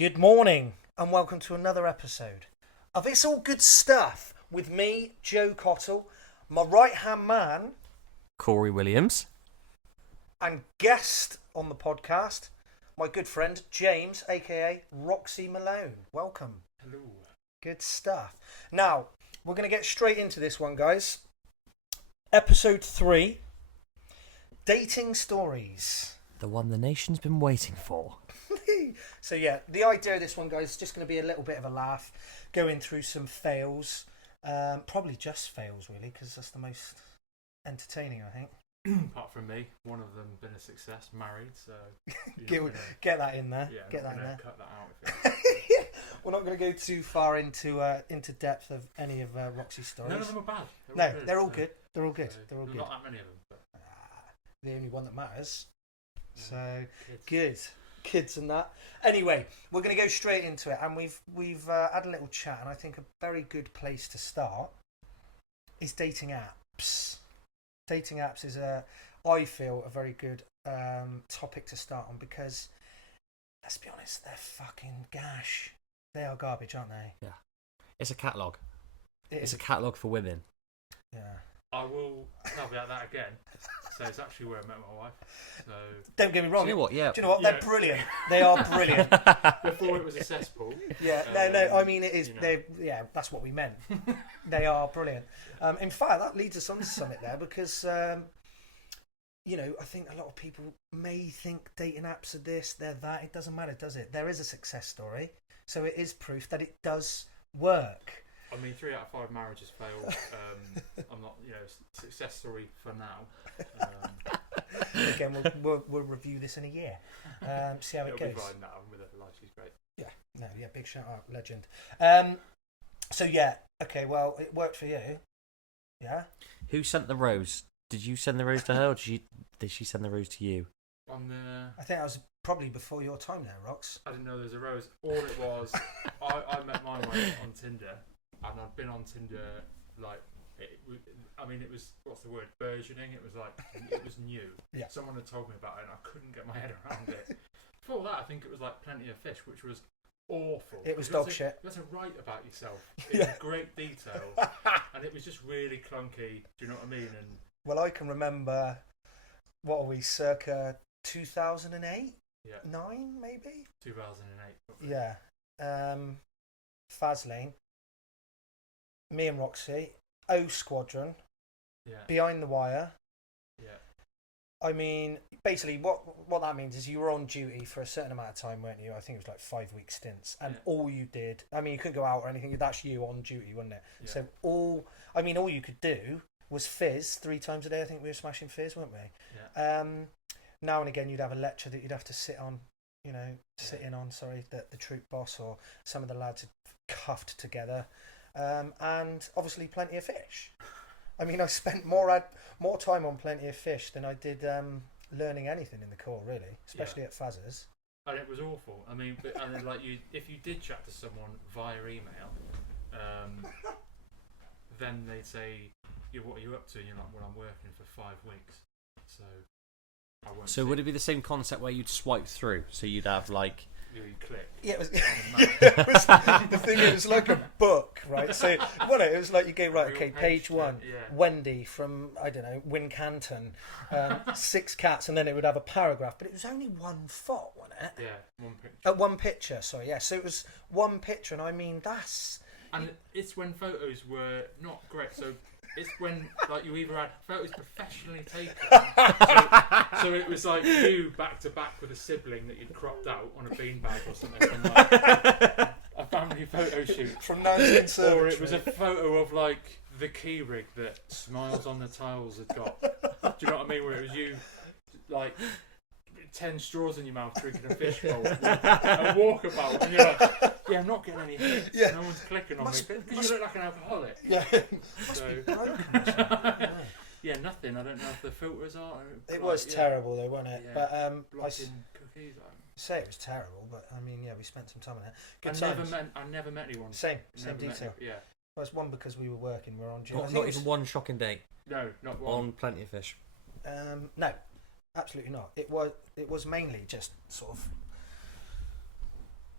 Good morning and welcome to another episode of It's All Good Stuff with me, Joe Cottle, my right-hand man, Corey Williams, and guest on the podcast, my good friend, James, aka Roxy Malone. Welcome. Hello. Good stuff. Now, we're going to get straight into this one, guys. Episode 3, Dating Stories. the one the nation's been waiting for. So yeah, the idea of this one, guys, is just going to be a little bit of a laugh, going through some fails, probably just fails really, because that's the most entertaining, I think. Apart from me, one of them been a success, married, so get that in there. Yeah, Get that in there. Cut that out. If you We're not going to go too far into depth of any of Roxy's stories. None of them are bad. They're all good. They're all good. They're all good. Not that many of them, but The only one that matters. yeah, So kids. good. Kids and that. Anyway, we're going to go straight into it, and we've had a little chat, and I think a very good place to start is dating apps. Dating apps is I feel a very good topic to start on because, let's be honest, they're fucking gash. They are garbage, aren't they? Yeah. It's a catalogue. It It's is. a catalogue for women. Yeah. I will caveat that again. So it's actually where I met my wife. So Don't get me wrong. Do you know what? Yeah. Do you know what? Yeah. They're brilliant. They are brilliant. before it was a cesspool. Yeah, no. I Um, mean, it is. you know. Yeah, that's what we meant. They are brilliant. In fact, that leads us on to something there because, you know, I think a lot of people may think dating apps are this, they're that. It doesn't matter, does it? There is a success story, so it is proof that it does work. I mean, 3 out of 5 marriages failed. I'm not, success story for now. Again, we'll review this in a year. See how it It'll goes. be fine now. I'm with her for life. She's great. Yeah, big shout out, legend. So yeah, okay, well, it worked for you. Yeah. Who sent the rose? Did you send the rose to her, or did she send the rose to you? On the I think that was probably before your time there, Rox. I didn't know there was a rose. All it was, I met my wife on Tinder, and I'd been on Tinder like, it was, what's the word, burgeoning. It was like, it was new. Yeah. Someone had told me about it, and I couldn't get my head around it. Before that, I think it was like Plenty of Fish, which was awful. It was You had dog to- shit. You had to write about yourself in Yeah. great detail, and it was just really clunky. Do you know what I mean? And Well, I can remember, what are we, circa 2008? yeah, 9, maybe? 2008. Probably. Yeah. Faslane, me and Roxy, O Squadron, Yeah. Behind the Wire. Yeah. I mean, basically, what that means is you were on duty for a certain amount of time, weren't you? I think it was like 5-week stints, and Yeah. all you did, I mean, you couldn't go out or anything. That's you on duty, wasn't it? Yeah. So all you could do was fizz 3 times a day. I think we were smashing fizz, weren't we? Yeah. Now and again, you'd have a lecture that you'd have to sit on. Sit Yeah. in on. Sorry, the troop boss or some of the lads had cuffed together, and obviously Plenty of Fish. I mean, I spent more time on Plenty of Fish than I did learning anything in the Corps, really, especially at Faz's. And it was awful. I mean, and then like if you did chat to someone via email, then they'd say, "Yeah, what are you up to?" And you're like, "Well, I'm working for 5 weeks, so I won't." So would it be the same concept where you'd swipe through? So you'd have like. You click. Yeah, it was. On the map. It was the thing. It was like a book, right? So, it was like you go right. Real Okay, page page 1. yeah. Wendy from, I don't know, Wincanton, 6 cats, and then it would have a paragraph, but it was only 1 foot, wasn't it? Yeah, 1 picture. 1 picture, sorry, yeah. So it was 1 picture, and I mean, that's... And it's when photos were not great. So it's when like you either had photos professionally taken, so it was like you back to back with a sibling that you'd cropped out on a beanbag or something from like a family photo shoot, From 19th or it was a photo of like the key rig that Smiles on the Tiles had got. Do you know what I mean? Where it was you like 10 straws in your mouth drinking a fishbowl and walkabout, and you're like, yeah, I'm not getting any hits. Yeah. No one's clicking on me because you look like an alcoholic. Yeah. Must So- be broken or something. Yeah. Yeah, nothing. I don't know if the filters are. It was terrible though, wasn't it? Yeah. But I Blocking cookies. say it was terrible, but I mean, yeah, we spent some time on it. Good I times. never met anyone. Same Never met detail. any- Yeah. Well, it's one because we were working, we were on duty. I Not, think not it was- even one shocking date No, not one. on Plenty of Fish. No, absolutely not. It was mainly just sort of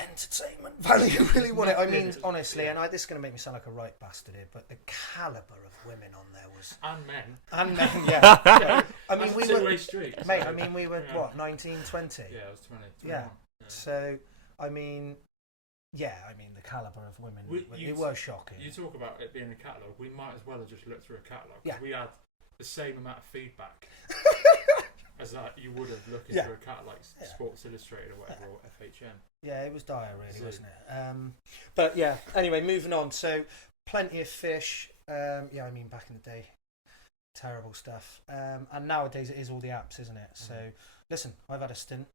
entertainment value. Really want it. I mean, honestly, and this is going to make me sound like a right bastard here, but the calibre of women on there was. And men. Yeah. I mean, That's we a were. two-way street. Mate, I mean, we were, what, 19, 20? Yeah, I was 20. Yeah. 21. So, I mean, the calibre of women, it was shocking. You talk about it being a catalogue, we might as well have just looked through a catalogue. Yeah. We had the same amount of feedback as that you would have looking through a catalogue, like Sports Illustrated or whatever, or FHM. Yeah, it was dire, really, wasn't it? But yeah, anyway, moving on. So, plenty of fish. Back in the day, terrible stuff. And nowadays it is all the apps, isn't it? So, listen, I've had a stint.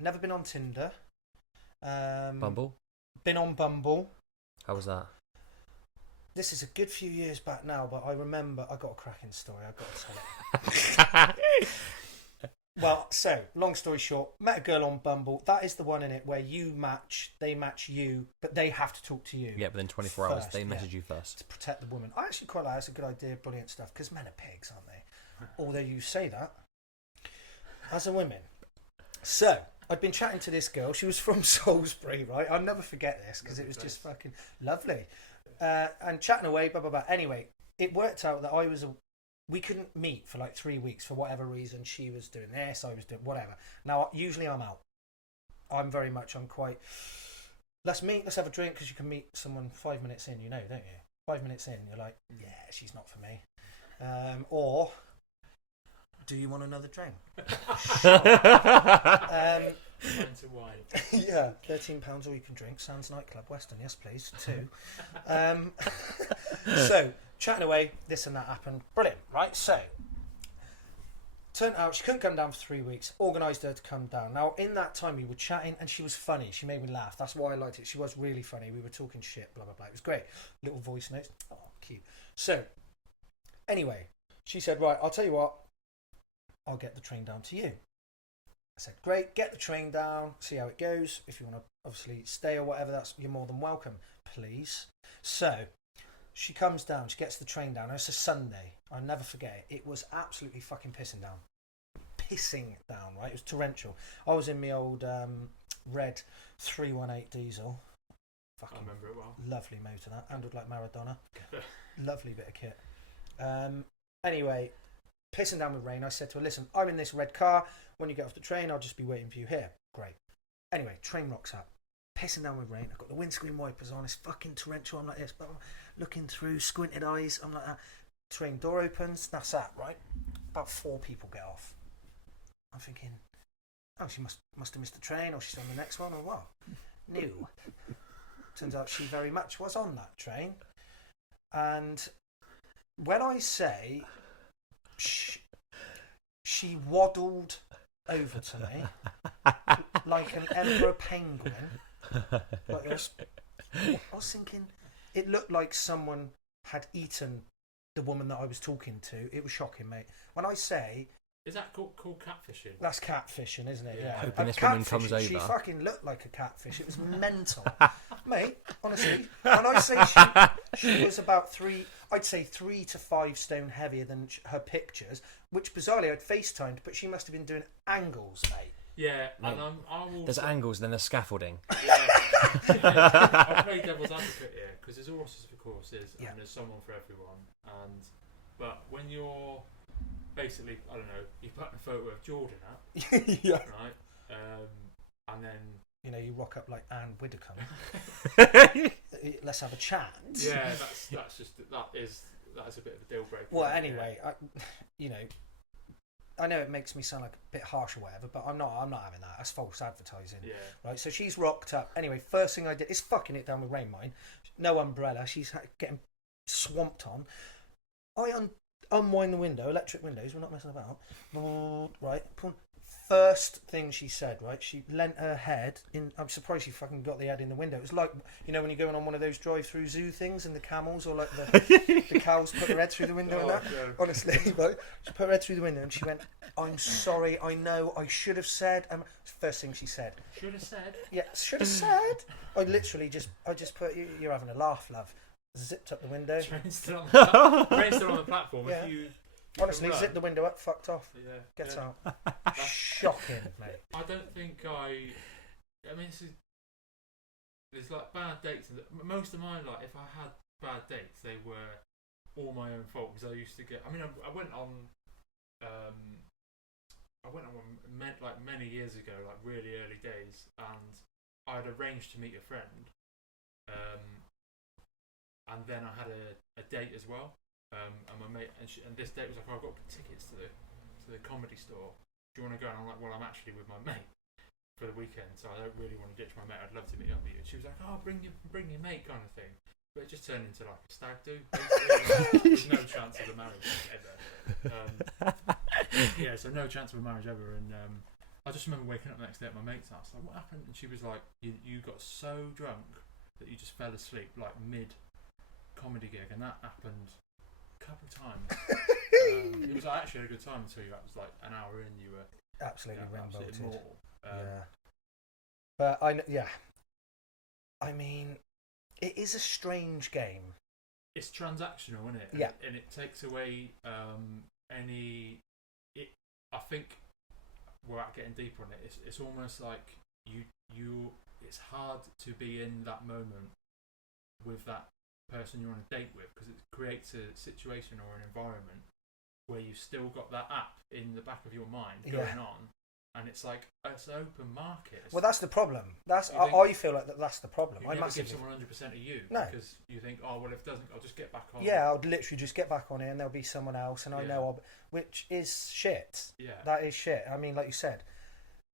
Never been on Tinder. Bumble? Been on Bumble. How was that? This is a good few years back now, but I remember I got a cracking story. I've got to tell it. Well, so long story short, met a girl on Bumble. That is the one in it where you match, they match you, but they have to talk to you. Yeah, but then 24 hours they message you first to protect the woman. I actually quite like that's a good idea, brilliant stuff. Because men are pigs, aren't they? Although you say that as a woman. So I'd been chatting to this girl. She was from Salisbury, right? I'll never forget this because it was just fucking lovely. And chatting away, blah blah blah. Anyway, it worked out that we couldn't meet for like 3 weeks for whatever reason. She was doing this, I was doing whatever. Now, usually I'm out. I'm quite, let's meet, let's have a drink, because you can meet someone 5 minutes in, don't you? 5 minutes in, you're like, yeah, she's not for me. Or, do you want another drink? Sure. To wine. Yeah, £13 all you can drink. Sands Nightclub, Western, yes please, 2. So, chatting away, this and that happened. Brilliant, right? So, turned out she couldn't come down for 3 weeks. Organised her to come down. Now, in that time, we were chatting, and she was funny. She made me laugh. That's why I liked it. She was really funny. We were talking shit, blah, blah, blah. It was great. Little voice notes. Oh, cute. So, anyway, she said, right, I'll tell you what. I'll get the train down to you. I said, great, get the train down, see how it goes. If you want to obviously stay or whatever, you're more than welcome, please. So, she comes down, she gets the train down. It's a Sunday. I'll never forget it. It was absolutely fucking pissing down. Right? It was torrential. I was in my old red 318 diesel. Fucking I remember it well. Lovely motor that. Handled like Maradona. Lovely bit of kit. Anyway, pissing down with rain. I said to her, listen, I'm in this red car. When you get off the train, I'll just be waiting for you here. Great. Anyway, train rocks up. Pissing down with rain. I've got the windscreen wipers on. It's fucking torrential. I'm like this, but I'm looking through, squinted eyes. I'm like that. Train door opens. That's that, right? About 4 people get off. I'm thinking, oh, she must have missed the train, or she's on the next one, or what? No. Turns out she very much was on that train. And when I say she waddled over to me like an emperor penguin. Like I was thinking, it looked like someone had eaten the woman that I was talking to. It was shocking, mate. When I say... Is that called catfishing? That's catfishing, isn't it? Yeah. Hoping this woman comes over. She fucking looked like a catfish. It was mental. Mate, honestly. When I say she was about 3 to 5 stone heavier than her pictures, which bizarrely I'd FaceTimed, but she must have been doing angles, mate. Yeah, and I will... There's angles, then there's scaffolding. Yeah. I'll play devil's advocate here, because there's all sorts of courses, and there's someone for everyone. But when you're... Basically, I don't know, you put a photo of Jordan up, yeah. right? And then... You rock up like Anne Widdecombe. Let's have a chat. Yeah, that is a bit of a deal breaker. Well, anyway, I know it makes me sound like a bit harsh or whatever, but I'm not having that. That's false advertising. Yeah. Right, so she's rocked up. Anyway, first thing I did is fucking it down with rain, mine. No umbrella. She's getting swamped on. I unwind the window, electric windows, we're not messing about. Right, first thing she said, right, she leant her head in. I'm surprised she fucking got the head in the window. It was like, when you're going on one of those drive-through zoo things and the camels or like the cows put their head through the window and that. Yeah. Honestly, right, she put her head through the window and she went, I'm sorry, I know, I should have said. First thing she said. Should have said? Yeah, should have said. I literally just put, you're having a laugh, love. Zipped up the window. Train's still on the platform. Yeah. If you honestly zipped the window up, fucked off. Yeah. Get out. Shocking, mate. I don't think I mean, this is there's like bad dates, and most of mine, like if I had bad dates, they were all my own fault because I used to get. I mean, I went on like many years ago, like really early days, and I had arranged to meet a friend, and then I had a date as well, and my mate, and this date was like, oh, I've got tickets to the comedy store. Do you want to go? And I'm like, well, I'm actually with my mate for the weekend, so I don't really want to ditch my mate. I'd love to meet up with you. And she was like, oh, bring your mate, kind of thing. But it just turned into like a stag do. There's no chance of a marriage ever. Yeah, so no chance of a marriage ever. And I just remember waking up the next day at my mate's house. Like, what happened? And she was like, you got so drunk that you just fell asleep like mid comedy gig, and that happened a couple of times. It was like, actually a good time until you was like an hour in, you were absolutely absolutely immortal. But I mean, it is a strange game. It's transactional, isn't it? Yeah. And it takes away any. I think without getting deeper on it, it's almost like you. It's hard to be in that moment with that person you're on a date with, because it creates a situation or an environment where you've still got that app in the back of your mind going on. And it's like, it's an open market. Well, that's the problem. I feel like that's the problem. You never give someone 100% of you, because you think, oh, well, if it doesn't, I'll just get back on. Yeah, I'll literally just get back on it and there'll be someone else, and I know which is shit. Yeah. That is shit. I mean, like you said,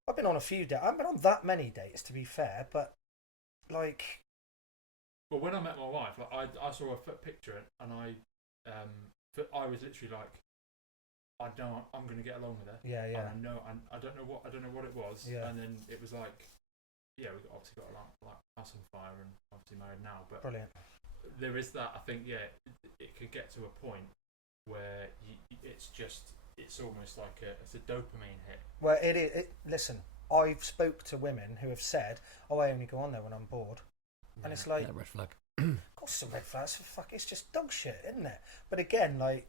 I've been on a few dates. I haven't been on that many dates, to be fair, but like... Well, when I met my wife, like, I saw a picture and I was literally like, I know I'm going to get along with her. Yeah. And I don't know what it was. Yeah. And then it was like, we obviously got like house on fire and obviously married now. But brilliant. There is that. I think it could get to a point where it's almost like it's a dopamine hit. Well, it is. Listen, I've spoke to women who have said, "Oh, I only go on there when I'm bored," and it's like, red flag. Of course, it's a red flag. It's just dog shit, isn't it? But again, like.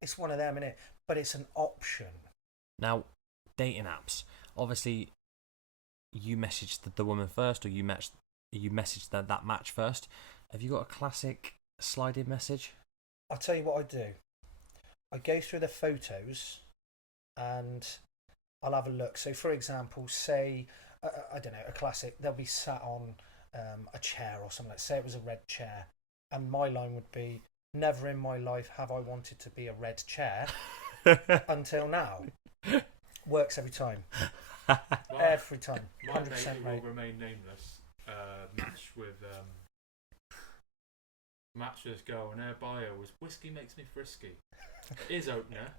It's one of them, innit? But it's an option. Now, dating apps. Obviously, you messaged the woman first, or you messaged that match first. Have you got a classic slide-in message? I'll tell you what I do. I go through the photos, and I'll have a look. So, for example, say I don't know, a classic. They'll be sat on a chair or something. Let's say it was a red chair, and my line would be, "Never in my life have I wanted to be a red chair until now." Works every time. Every time. My 100% mate will remain nameless. Match with this girl, and her bio was "Whiskey makes me frisky." His opener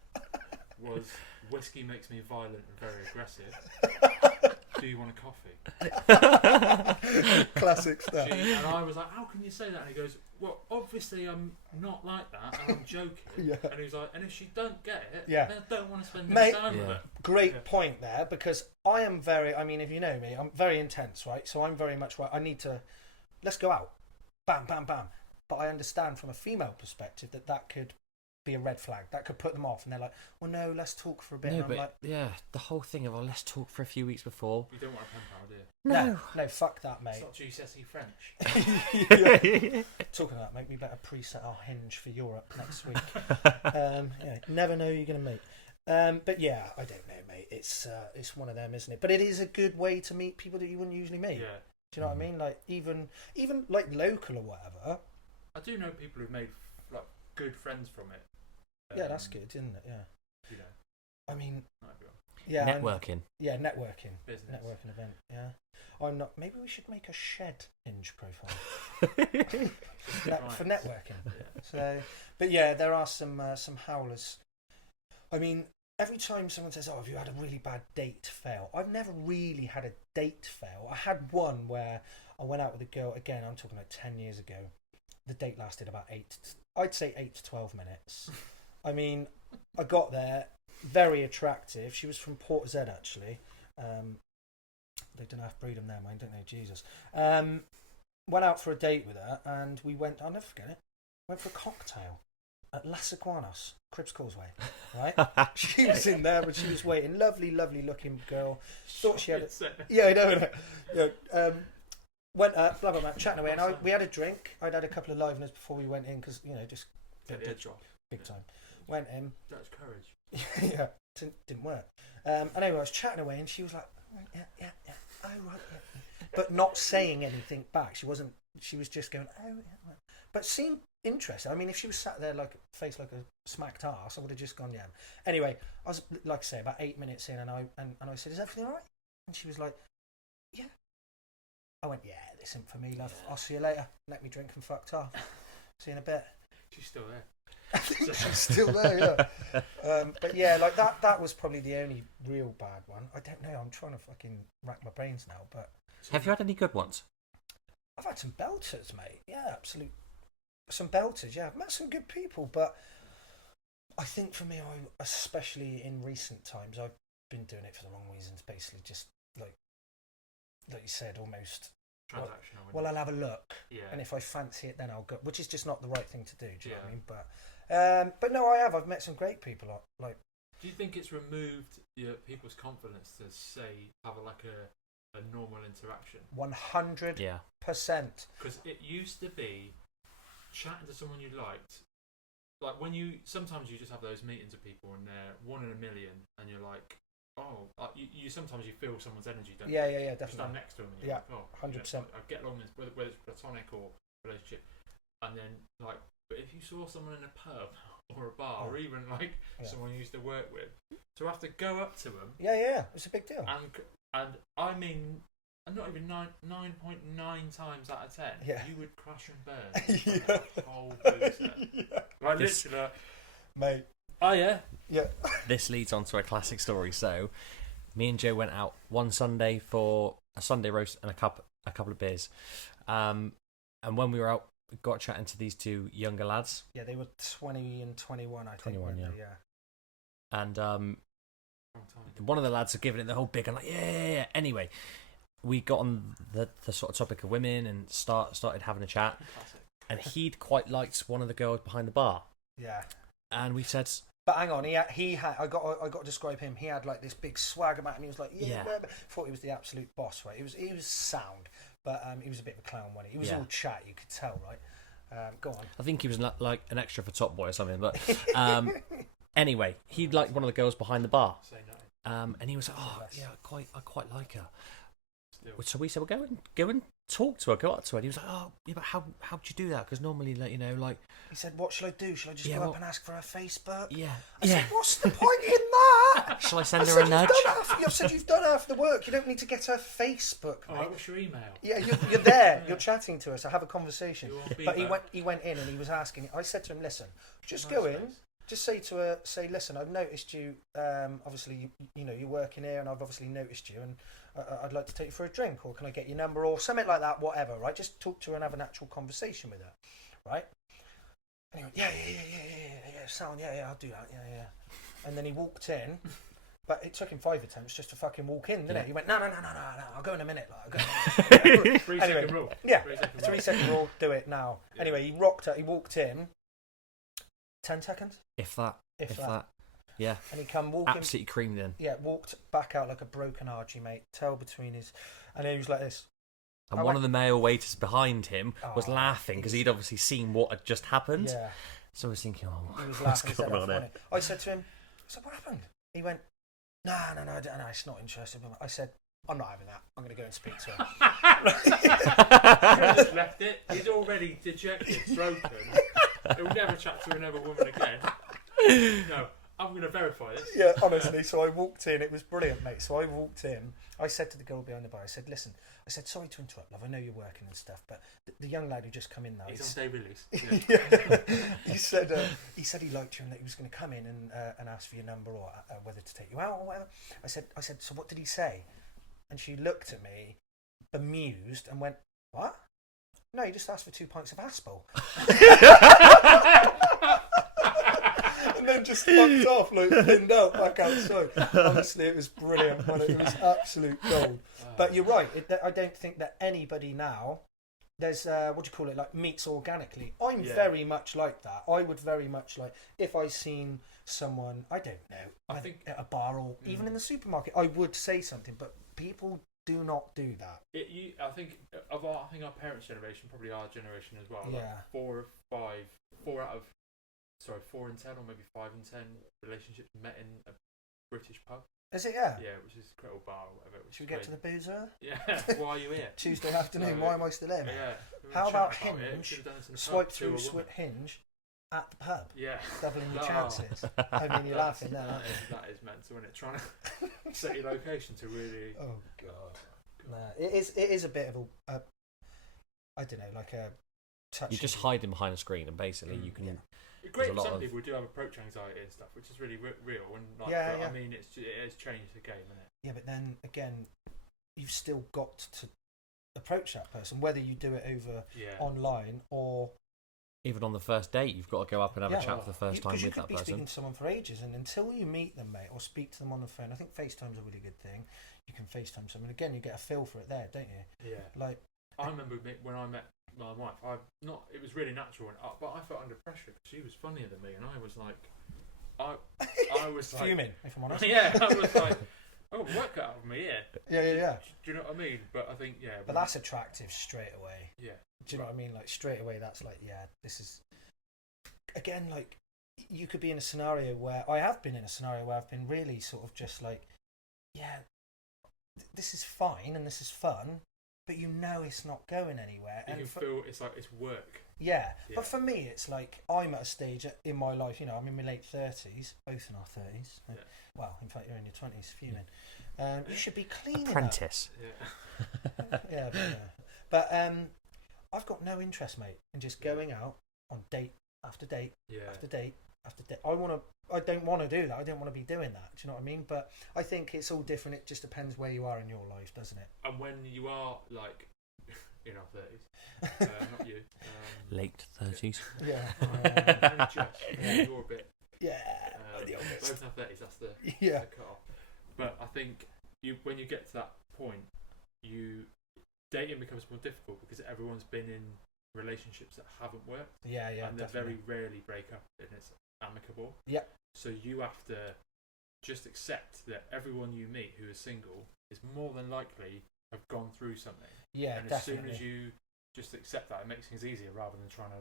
was "Whiskey makes me violent and very aggressive. Do you want a coffee?" Classic stuff. And I was like, "How can you say that?" And he goes, "Well, obviously I'm not like that, and I'm joking." Yeah. And he was like, "And if she don't get it, Yeah. then I don't want to spend Mate, any time with her." Great point there, because I am very, I mean, if you know me, I'm very intense, right? So I'm very much, right, I need to, let's go out. Bam, bam, bam. But I understand from a female perspective that could be a red flag. That could put them off. And they're like, well, no, let's talk for a bit. No, and I'm but like, the whole thing of, let's talk for a few weeks before. You don't want a pen pal, do you? No, fuck that, mate. It's not GCSE French. Talking of that, mate, we better preset our hinge for Europe next week. Never know who you're going to meet. But yeah, I don't know, mate. It's one of them, isn't it? But it is a good way to meet people that you wouldn't usually meet. Yeah. Do you know what I mean? Like even like local or whatever. I do know people who've made like good friends from it. Yeah, that's good, isn't it? Yeah. You know, I mean, not everyone. yeah, Networking. Networking. Business. Networking event. Yeah. I'm not. Maybe we should make a shed hinge profile for networking. Yeah. So, but yeah, there are some howlers. I mean, every time someone says, "Oh, have you had a really bad date fail?" I've never really had a date fail. I had one where I went out with a girl. Again, I'm talking like 10 years ago. The date lasted about 8 to 12 minutes. I mean, I got there, very attractive. She was from Port Z, actually. They don't have breed them there, mine, don't they? Jesus. Went out for a date with her, and we went, I'll never forget it, went for a cocktail at Las Iguanas, Cribs Causeway, right? She was in there, but she was waiting. Lovely, lovely looking girl. Thought she had... Yeah, I know. Went up, blah blah blah, chatting away, and we had a drink. I'd had a couple of liveners before we went in because just Get the edge off. big time. Went in. That's courage. Yeah, didn't work. And anyway, I was chatting away, and she was like, yeah, oh right, yeah. But not saying anything back. She wasn't. She was just going, oh yeah. But seemed interested. I mean, if she was sat there like face like a smacked ass, I would have just gone, yeah. Anyway, I was like I say about 8 minutes in, and I said, is everything all right? And she was like, yeah. I went, yeah, this isn't for me, love. I'll see you later. Let me drink and fucked off. See you in a bit. She's still there. I think she's still there, yeah. But yeah, like that was probably the only real bad one. I don't know. I'm trying to fucking rack my brains now, but Have you had any good ones? I've had some belters, mate. Yeah, absolute. Some belters, yeah. I've met some good people, but I think for me, especially in recent times, I've been doing it for the wrong reasons. Basically, just like you said, almost. Transactional. Well, I'll have a look, yeah. and if I fancy it, then I'll go. Which is just not the right thing to do. Do you know what I mean? But no, I have. I've met some great people. Like. Do you think it's removed people's confidence to say have a normal interaction? 100%. Yeah. Because it used to be chatting to someone you liked. Like when sometimes you just have those meetings with people and they're 1 in a million, and you're like, oh, you sometimes you feel someone's energy, don't you? Yeah, You definitely. stand next to them and you're like, oh, 100%. I get along with whether it's platonic or relationship, and then like, but if you saw someone in a pub or a bar or even like someone you used to work with, to have to go up to them, it's a big deal. And I mean, not even 9.9 times out of 10, you would crash and burn. The whole boozer. Like literally, mate. Oh yeah. This leads on to a classic story. So, me and Joe went out one Sunday for a Sunday roast and a couple of beers, and when we were out, we got chatting to these two younger lads. Yeah, they were 20 and 21, I think. 21, yeah. Yeah. And one of the lads had given it the whole big and like, yeah. Anyway, we got on the sort of topic of women and started having a chat. Classic. And he'd quite liked one of the girls behind the bar. Yeah. And we said, but hang on, he had. I got to describe him. He had like this big swag about him. He was like, thought he was the absolute boss, right? He was sound, but he was a bit of a clown when he was all chat. You could tell, right? Go on. I think he was like an extra for Top Boy or something. But anyway, he liked one of the girls behind the bar. Say no. And he was like, oh yeah, I quite like her. Still. So we said, well, go and talk to her, go up to her. And he was like, oh yeah, but how'd you do that? Because normally, like, like. He said, what shall I do? Shall I just go up and ask for her Facebook? Yeah. I said, what's the point in that? Shall I send her a nudge? I said, you've done half the work. You don't need to get her Facebook, mate. Alright, what's your email? Yeah, you're there. You're chatting to her, so have a conversation. But he went in and he was asking. I said to him, listen, just go in. Just say to her, listen, I've noticed you. Obviously, you're working here, and I've obviously noticed you, and I'd like to take you for a drink, or can I get your number, or something like that, whatever, right? Just talk to her and have an actual conversation with her, right? And he went, yeah, sound, yeah, I'll do that, yeah. And then he walked in, but it took him 5 attempts just to fucking walk in, didn't it? He went, no, I'll go in a minute, like, I'll go in a minute. 3 second rule. Yeah, 3 second rule, do it now. Yeah. Anyway, he walked in. 10 seconds? If that. Yeah. And he come walking. Absolutely creamed in. Yeah, walked back out like a broken archie, mate. Tail between his. And he was like this. And one of the male waiters behind him was laughing because he'd obviously seen what had just happened. Yeah. So I was thinking, he was laughing. What's going on here? I said to him, what happened? He went, no, it's not interesting. I said, I'm not having that. I'm going to go and speak to her. He just left it. He's already dejected, broken. He'll never chat to another woman again. No, I'm going to verify this. Yeah, honestly. So I walked in. It was brilliant, mate. So I walked in. I said to the girl behind the bar, I said, listen, sorry to interrupt, love. I know you're working and stuff, but the young lad who just come in now. He's on day release. He said he liked you and that he was going to come in and ask for your number or whether to take you out or whatever. I said, so what did he say? And she looked at me, bemused, and went, what? No, he just asked for 2 pints of Aspel. And then just fucked off, like pinned out back outside. Honestly, it was brilliant, man. It was absolute gold. But you're right. I don't think that anybody now, there's, like meets organically. I'm very much like that. I would very much like, if I seen someone, I don't know, I think at a bar or even in the supermarket, I would say something. But people Do not do that. I think our parents' generation, probably our generation as well. Yeah. Like 4 in 10, or maybe 5 in 10 relationships met in a British pub. Is it? Yeah. Yeah, which is a Crystal Bar or whatever. Should we get to the boozer? Yeah. Why are you here? Tuesday afternoon. Why am I still here? Yeah. How about Hinge? Swipe through Hinge at the pub. Yeah. Doubling your chances. I mean, you're laughing there, aren't you? That is mental, isn't it? Trying to set your location to really. Oh God. Nah, it is a bit of a I don't know, like a touch. You're just hiding behind a screen, and basically you can. Yeah. Great for some people who do have approach anxiety and stuff, which is really real. And I mean, it has changed the game, isn't it? Yeah, but then again, you've still got to approach that person, whether you do it over online or even on the first date. You've got to go up and have a chat for the first time with that person. You could be speaking to someone for ages, and until you meet them, mate, or speak to them on the phone, I think FaceTime's a really good thing. You can FaceTime someone. Again, you get a feel for it there, don't you? Yeah. Like I remember when I met my wife. It was really natural, but I felt under pressure because she was funnier than me, and I was like, I was like, fuming, if I'm honest. Yeah, I was like, oh, work out of me, yeah. Yeah. Do you know what I mean? But I think, But that's attractive straight away. Yeah. Do you know what I mean? Like straight away, that's like, yeah, this is. Again, like you could be in a scenario where I have been in a scenario where I've been really sort of just like, yeah, this is fine and this is fun, but you know it's not going anywhere. You can feel it's like it's work. Yeah, but for me, it's like I'm at a stage in my life. You know, I'm in my late 30s, both in our 30s. Yeah. Well, in fact, you're in your 20s, fuming. You should be cleaning apprentice. Yeah. But I've got no interest, mate, in just going out on date after date after date after date. I don't want to do that. I don't want to be doing that. Do you know what I mean? But I think it's all different. It just depends where you are in your life, doesn't it? And when you are like in our 30s, not you, late 30s. Yeah. You're a bit. Yeah. Both in our 30s. That's the cut off. But I think when you get to that point, dating becomes more difficult because everyone's been in relationships that haven't worked. Yeah. And they very rarely break up, and it's amicable. Yeah. So you have to just accept that everyone you meet who is single is more than likely have gone through something. Yeah, and as soon as you just accept that, it makes things easier rather than trying to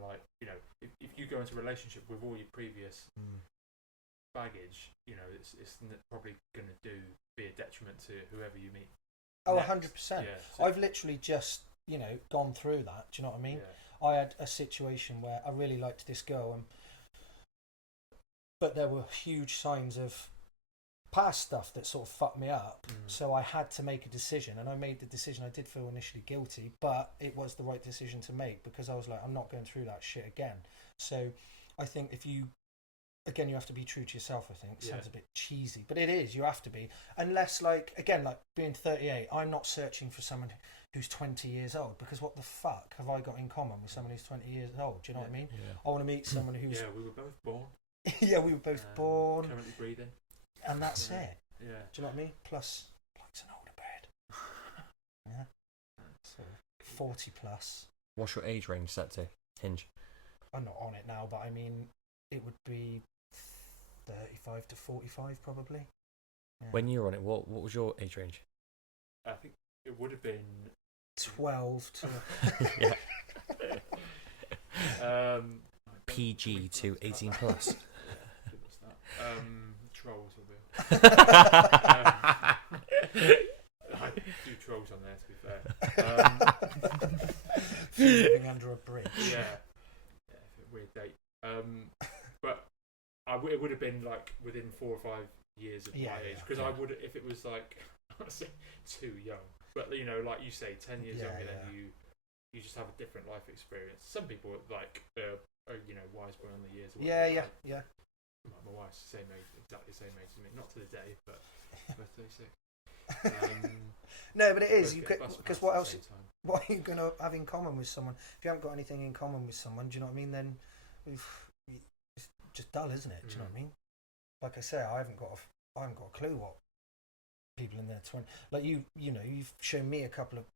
if you go into a relationship with all your previous baggage, it's probably going to be a detriment to whoever you meet. Oh, 100%. Yeah, so I've literally just gone through that. Do you know what I mean? Yeah. I had a situation where I really liked this girl, but there were huge signs of past stuff that sort of fucked me up. So I had to make a decision, and I made the decision. I did feel initially guilty, but it was the right decision to make because I was like, I'm not going through that shit again. So I think you have to be true to yourself. I think it sounds a bit cheesy, but it is. You have to be, unless being 38, I'm not searching for someone who's 20 years old because what the fuck have I got in common with someone who's 20 years old? Do you know what I mean? Yeah. I want to meet someone who's we were both born. yeah, we were both born, currently breathing, and that's it. Yeah. Do you know what I mean? Plus, likes an older bird. Yeah. So 40 plus. What's your age range set to? Hinge. I'm not on it now, but I mean, it would be 35 to 45 probably. Yeah. When you were on it, what was your age range? I think it would have been 12 to. PG to 18 plus. Trolls will be. I do trolls on there, to be fair. Living under a bridge. Yeah, weird date. But it would have been like within 4 or 5 years of my age, because I would, if it was like too young. But like you say, 10 years younger than you just have a different life experience. Some people are wise beyond the years. Yeah. My wife's exactly the same age as me. Not to the day, but 36. No, but it is because what else? What are you going to have in common with someone? If you haven't got anything in common with someone, do you know what I mean? Then it's just dull, isn't it? Do you know what I mean? Like I say, I haven't got a clue what people in their 20s like you've shown me a couple of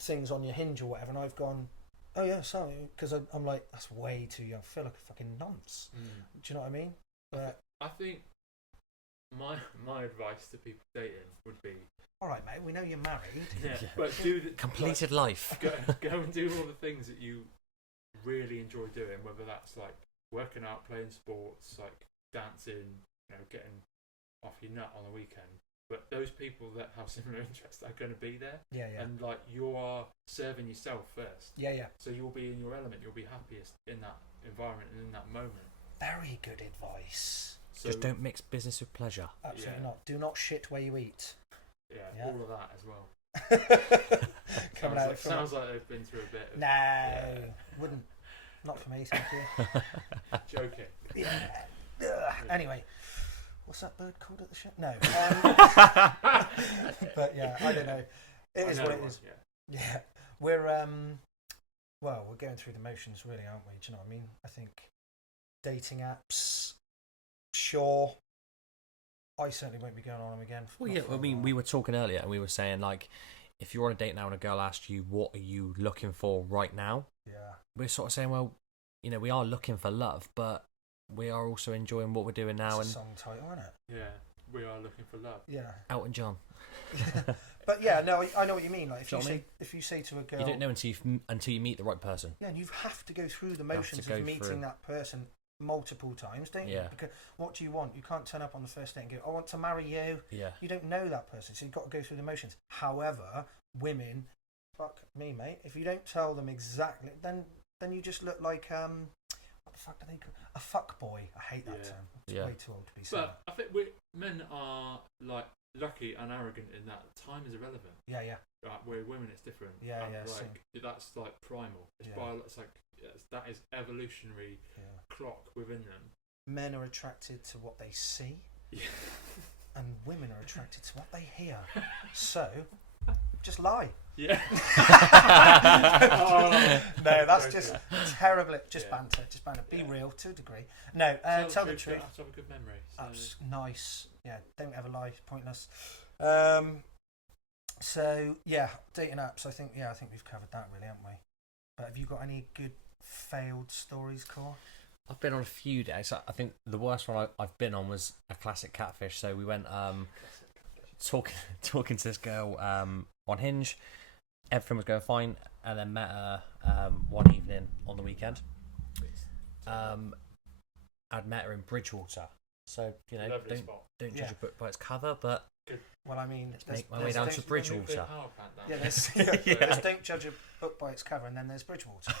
things on your Hinge or whatever, and I've gone, oh yeah, sorry, because I'm like, that's way too young. I feel like a fucking nonce. Do you know what I mean? But I think my advice to people dating would be, all right, mate, we know you're married. Yeah, but do the Completed life. go and do all the things that you really enjoy doing, whether that's like working out, playing sports, like dancing, getting off your nut on the weekend. But those people that have similar interests are going to be there. Yeah. And like you are serving yourself first. Yeah. So you'll be in your element. You'll be happiest in that environment and in that moment. Very good advice. So, Just don't mix business with pleasure. Absolutely not. Do not shit where you eat. Yeah, all of that as well. Sounds like they've been through a bit. Wouldn't. Not for me, thank you. Joking. Yeah. Anyway, what's that bird called at the show? No. But yeah, I don't know. It is what it is. Yeah. We're we're going through the motions, really, aren't we? Do you know what I mean? I think dating apps. Sure. I certainly won't be going on them again. Well, yeah. I mean, we were talking earlier, and we were saying like, if you're on a date now and a girl asks you, "What are you looking for right now?" Yeah. We're sort of saying, well, we are looking for love, but we are also enjoying what we're doing now. It's and a song title, isn't it? Yeah, we are looking for love. Yeah. Elton John. But yeah, no, I know what you mean. Like Do you know what I mean? if you say to a girl, You don't know until you meet the right person. yeah, and you have to go through the have to motions go of meeting through. that person multiple times, don't you? Yeah. Because what do you want? You can't turn up on the first date and go, "I want to marry you." Yeah. You don't know that person, so you've got to go through the motions. However, women, fuck me, mate. If you don't tell them exactly, then you just look like what the fuck do they call a fuck boy? I hate that term. It's way too old to be saying. But I think men are like lucky and arrogant in that time is irrelevant. Yeah. Right, where women it's different. Yeah, and same. that's like primal. It's that is evolutionary clock within them. Men are attracted to what they see, and women are attracted to what they hear. So, just lie. Yeah. No, that's just terrible. Just banter. Be real to a degree. No, tell the truth. Have to have a good memory. So. That's nice. Yeah, don't ever lie. Pointless. So yeah, dating apps. I think we've covered that really, haven't we? But have you got any good failed stories, Cor? I've been on a few days. I think the worst one I've been on was a classic catfish. So we went talking to this girl on Hinge. Everything was going fine, and then met her one evening on the weekend. I'd met her in Bridgewater, so don't judge a book by its cover. But well, I mean, make my way down to Bridgewater. Yeah, there's don't judge a book by its cover, and then there's Bridgewater.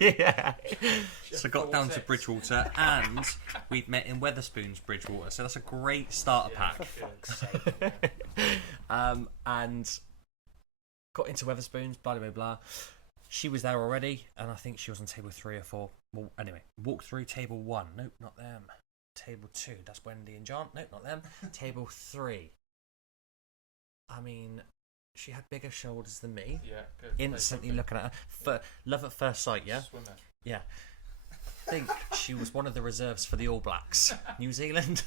Yeah. So got down to Bridgewater, and we've met in Wetherspoons, Bridgewater. So that's a great starter pack. For fuck's sake. And got into Wetherspoons, blah blah blah. She was there already, and I think she was on table 3 or 4. Well, anyway, walked through table 1. Nope, not them. Table 2. That's Wendy and John. Nope, not them. Table 3. I mean, she had bigger shoulders than me. Yeah, good. Instantly looking at her. Love at first sight, yeah? Swimmer. Yeah. I think she was one of the reserves for the All Blacks, New Zealand.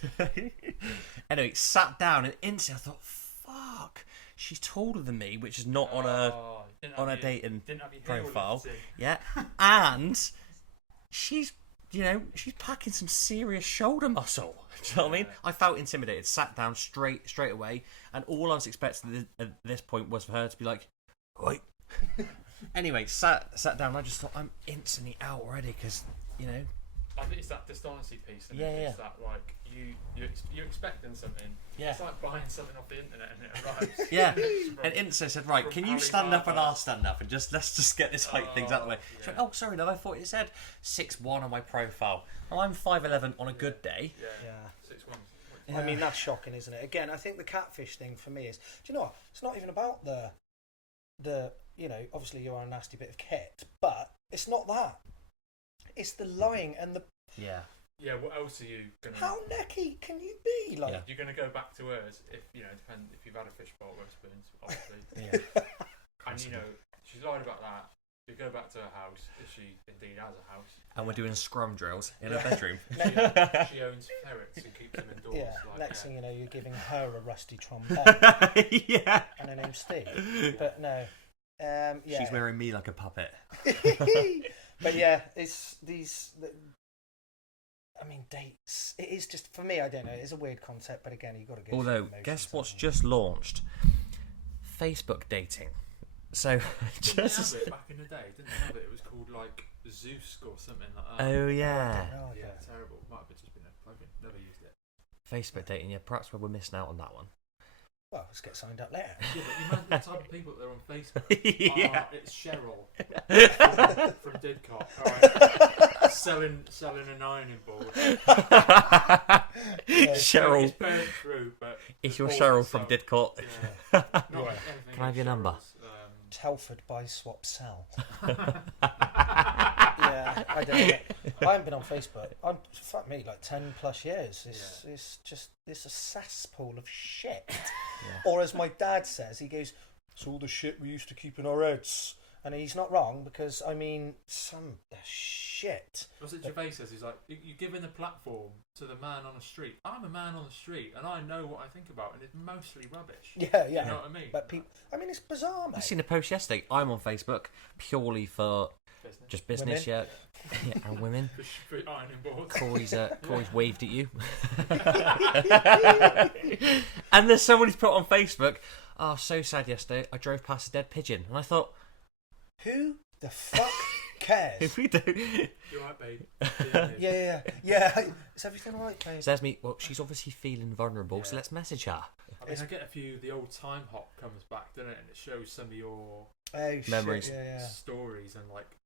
Anyway, sat down and instantly I thought, fuck, she's taller than me, which is not on a dating profile. Yeah. And she's packing some serious shoulder muscle. Do you know what I mean? I felt intimidated, sat down straight away, and all I was expecting at this point was for her to be like, "Oi." Anyway, sat down. I just thought, I'm instantly out already because, I think it's that dishonesty piece. Yeah. It's that like you're expecting something. Yeah. It's like buying something off the internet and it arrives. Yeah. And Insta said, right, can you stand up and I'll stand up and let's just get this height things out of the way. She went, oh, sorry, no, I thought it said 6'1" on my profile. Well, I'm 5'11" on a good day. Yeah. 6'1". Yeah. I mean, that's shocking, isn't it? Again, I think the catfish thing for me is, do you know what? It's not even about the obviously you are a nasty bit of kit, but it's not that. It's the lying and the... Yeah. Yeah, what else are you going to... How necky can you be? Like, You're going to go back to hers if, depend if you've had a fish bowl or a spoons, obviously. Yeah. And, she's lied about that. You go back to her house, if she indeed has a house. And we're doing scrum drills in her bedroom. She owns ferrets and keeps them indoors. yeah. Next thing you know, you're giving her a rusty trombone. Yeah. And her name's Steve. But no. Yeah. She's wearing me like a puppet. But yeah, it's these... I mean, dates. It is just, for me, I don't know, it's a weird concept, but again, you've got to go... Although, guess what's just launched? Facebook dating. So Didn't they just have it back in the day? Didn't they have it? It was called like Zeus or something like that. oh yeah, No idea. Yeah, terrible. Might have just been a plugin. Never used it. Facebook dating. Yeah, perhaps we're missing out on that one. Well, let's get signed up later. Yeah, but you imagine the type of people that are on Facebook. Yeah. It's Cheryl from Didcot. Alright. selling an ironing board. Cheryl, It's burnt through, but it's your board Cheryl from itself- Didcot. Yeah. Not Yeah. like anything Can I have your with number? Cheryl's, Telford buy swap sell. Yeah, I don't know. I haven't been on Facebook. I'm fuck me, like 10 plus years. It's a cesspool of shit. Yeah. Or as my dad says, he goes, "It's all the shit we used to keep in our heads." And he's not wrong, because I mean, some shit. What's it Gervais says? He's like, you're giving a platform to the man on the street. I'm a man on the street, and I know what I think about, and it's mostly rubbish. Yeah. You know what I mean? But people, I mean, it's bizarre, I mate. seen a post yesterday. I'm on Facebook purely for Business. just business, yeah, and women. For ironing boards. Corey's waved at you. And there's someone who's put on Facebook, "Oh, so sad yesterday. I drove past a dead pigeon." And I thought, Who the fuck cares? if we don't... You're right, babe. Yeah. Is everything all right, babe? Says me, well, she's obviously feeling vulnerable, so Yeah. let's message her. I mean, I get a few. The old time hop comes back, doesn't it? And it shows some of your Oh, shit, Memories. Yeah. stories and like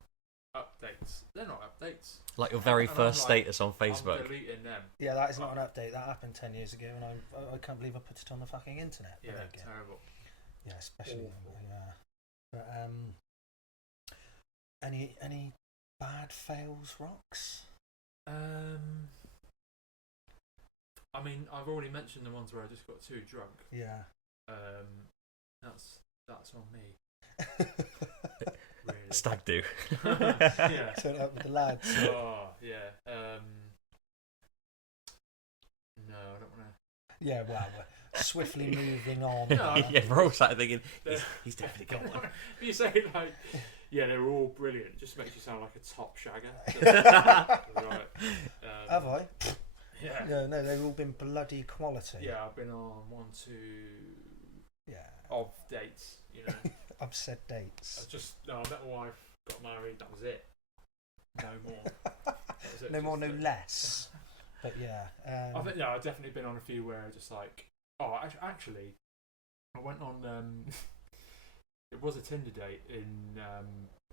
updates. They're not updates. Like your very And first I'm like, status on I'm Facebook. deleting them. Yeah, that is not an update. That happened 10 years ago, and I can't believe I put it on the fucking internet. But Yeah, there you go. terrible. Yeah, especially. Awful. Yeah. But any bad fails, Rocks? I mean, I've already mentioned the ones where I just got too drunk. Yeah. That's on me. Really. Stag do. Yeah. Turn up with the lads. Oh yeah. No, I don't want to. Yeah, well, we're swiftly moving on. No, Yeah, we're all sat thinking, he's definitely got one. You say like, yeah, they were all brilliant. It just makes you sound like a top shagger. Right. Have I? Yeah. Yeah, no, they've all been bloody quality. Yeah, I've been on 1, 2 Yeah. of dates. You know, Upset dates. I met my wife, got married. That was it. No more. That was it. No more, no Just, less. But yeah. I think I've definitely been on a few where just like, actually, I went on. It was a Tinder date in.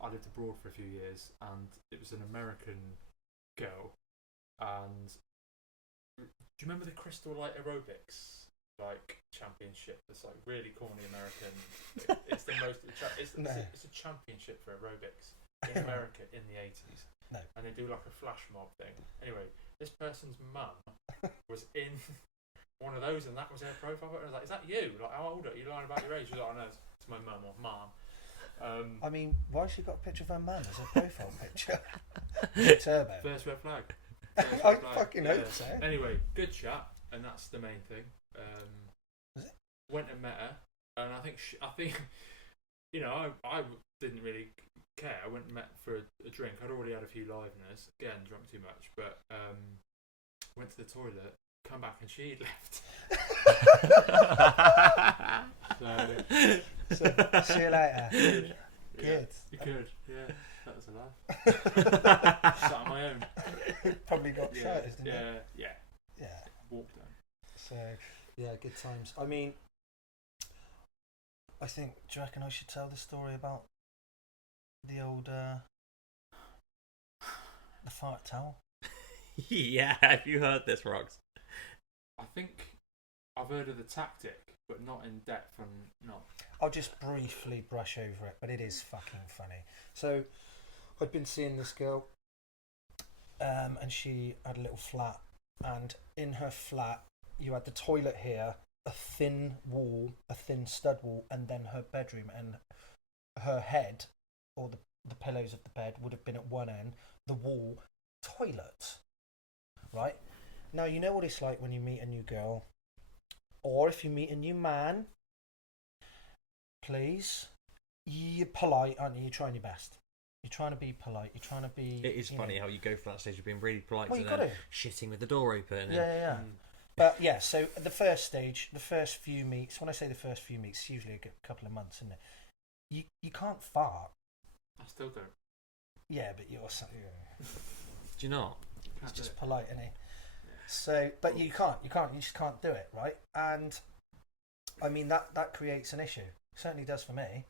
I lived abroad for a few years, and it was an American girl. And do you remember the Crystal Light Aerobics championship? It's like really corny American. It's the most. It's a championship for aerobics in America in the 80s. No. And they do like a flash mob thing. Anyway, this person's mum was in one of those, and that was her profile photo. I was like, "Is that you? Like, how old are you? Lying about your age?" She was like, "Oh no, it's my mum or mum." I mean, why has she got a picture of her mum as a profile picture? Turbo. First red flag. I fucking hope so. Anyway, good chat, and that's the main thing. Was it? Went and met her, and I think, you know, I didn't really care. I went and met for a drink. I'd already had a few liveners. Again, drunk too much, but went to the toilet. Come back and she'd left. So, see you later. Good. Good. You could. Yeah, that was a laugh. Sat on my own. Probably got Yeah, shirts, didn't yeah, yeah. Yeah. Walked down. So, yeah, good times. I mean, I think, do you reckon I should tell the story about the old, the fart towel? Yeah, have you heard this, Rox? I think I've heard of the tactic, but not in depth and not. I'll just briefly brush over it, but it is fucking funny. So, I'd been seeing this girl, and she had a little flat, and in her flat, you had the toilet here, a thin wall, a thin stud wall, and then her bedroom, and her head, or the pillows of the bed, would have been at one end, the wall, toilet. Right? Now, you know what it's like when you meet a new girl, or if you meet a new man, please, you're polite, aren't you? You're trying your best. You're trying to be polite. You're trying to be... It is funny how you go from that stage of being really polite Well, to you then gotta. shitting with the door open. Yeah. But yeah, so the first stage, the first few meets. When I say the first few meets, it's usually a couple of months, isn't it? You can't fart. I still don't. Yeah, but you're so. Yeah. Do you not? It's just polite, isn't it? So, but you just can't do it, right? And I mean that creates an issue. It certainly does for me.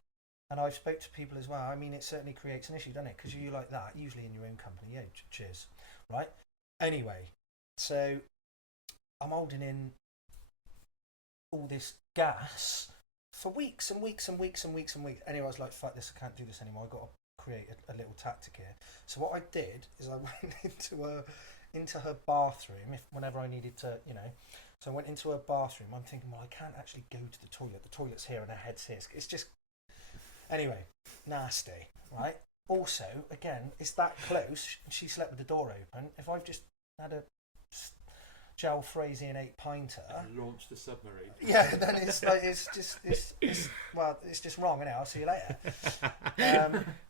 And I've spoke to people as well. I mean, it certainly creates an issue, doesn't it? Because you like that, usually in your own company. Yeah, cheers, right? Anyway, so I'm holding in all this gas for weeks and weeks and weeks and weeks and weeks. Anyway, I was like, fuck this, I can't do this anymore. I've got to create a little tactic here. So what I did is I went into her bathroom whenever I needed to, So I went into her bathroom. I'm thinking, well, I can't actually go to the toilet. The toilet's here and her head's here. It's just... Anyway, nasty, right? Also, again, it's that close. She slept with the door open. If I've just had a gel Frasian 8-pinter... And launched the submarine. Yeah, then it's like, it's just wrong, innit? I'll see you later.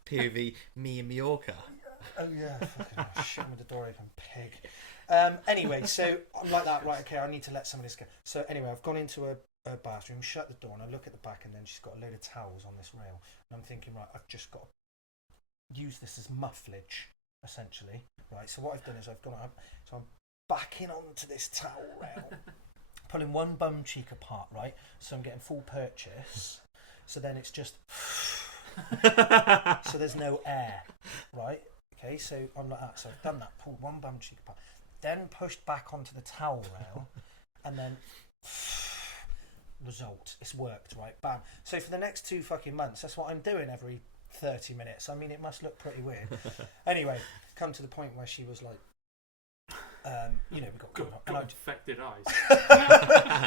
POV, me in Mallorca. Oh yeah, fucking shit with the door open, pig. Anyway, so I'm like that, right, okay, I need to let some of this go. So anyway, I've gone into her bathroom, shut the door, and I look at the back, and then she's got a load of towels on this rail. And I'm thinking, right, I've just got to use this as mufflage, essentially. Right, so what I've done is I've gone up, so I'm backing onto this towel rail, pulling one bum cheek apart, right? So I'm getting full purchase. So then it's just... so there's no air, right? Okay, so I'm like that. So I've done that, pulled one bum cheek apart, then pushed back onto the towel rail, and then result. It's worked, right? Bam. So for the next 2 fucking months, that's what I'm doing every 30 minutes. I mean, it must look pretty weird. Anyway, come to the point where she was like, we got infected eyes.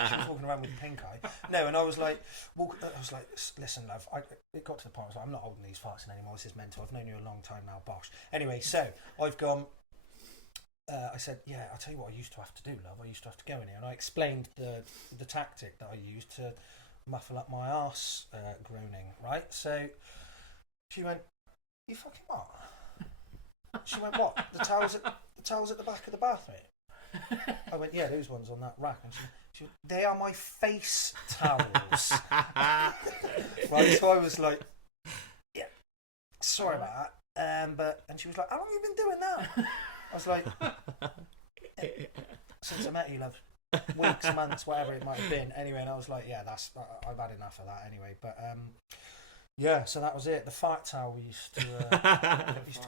She was walking around with pink eye. No, and I was like, listen, love. It got to the point I was like, I'm not holding these farts in anymore. This is mental. I've known you a long time now, bosh. Anyway, so I've gone. I said, yeah, I'll tell you what I used to have to do, love. I used to have to go in here, and I explained the tactic that I used to muffle up my arse groaning. Right. So she went, you fucking what? She went, what? The towels at the back of the bathroom? I went, yeah, those ones on that rack. And she went, they are my face towels. Right, so I was like, yeah, sorry about that. And she was like, how long have you been doing that? I was like, since I met you, love. Weeks, months, whatever it might have been. Anyway, and I was like, yeah, I've had enough of that anyway. But yeah, so that was it. The fart towel we used to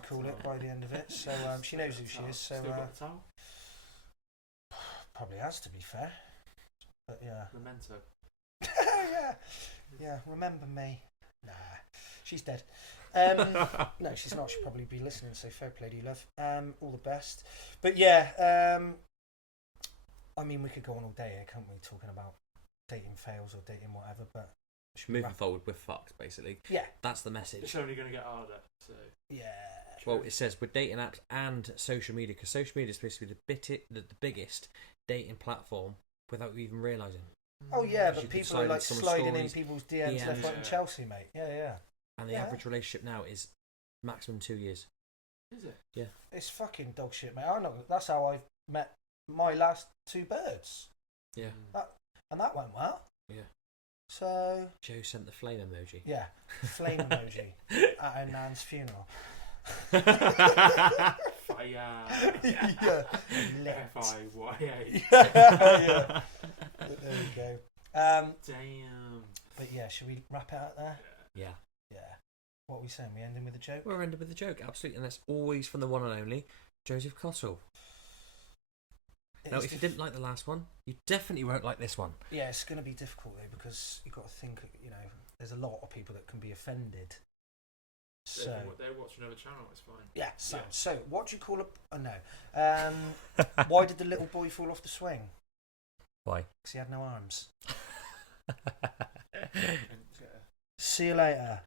call it by the end of it. So she knows who she is. So Still got the towel? Probably has, to be fair. But yeah. Memento. yeah. Remember me? Nah, she's dead. No, she's not. She'll probably be listening. So fair play to you, love. All the best. But yeah, I mean, we could go on all day here, can't we? Talking about dating fails or dating whatever, but. Moving forward, we're fucked, basically. Yeah. That's the message. It's only going to get harder. So. Yeah. Well, it says with dating apps and social media, because social media is supposed to be the biggest dating platform without you even realising. Oh yeah, but people are like sliding in people's DMs left, right, and Chelsea, mate. Yeah. And the average relationship now is maximum 2 years. Is it? Yeah. It's fucking dog shit, mate. I know. That's how I met my last 2 birds. Yeah. That went well. Yeah. So Joe sent the flame emoji. Yeah, flame emoji at her nan's funeral. Fire. Yeah. Lit. F-I-Y-A. Yeah. There we go. Damn. But yeah, should we wrap it out there? Yeah. Yeah. What are we saying? We ending with a joke? We're ending with a joke, absolutely, and that's always from the one and only Joseph Cottle. Now, if you didn't like the last one, you definitely won't like this one. Yeah, it's going to be difficult though, because you've got to think, there's a lot of people that can be offended. So They're watching another channel, it's fine. Yeah, so what do you call why did the little boy fall off the swing? Why? Because he had no arms. See you later.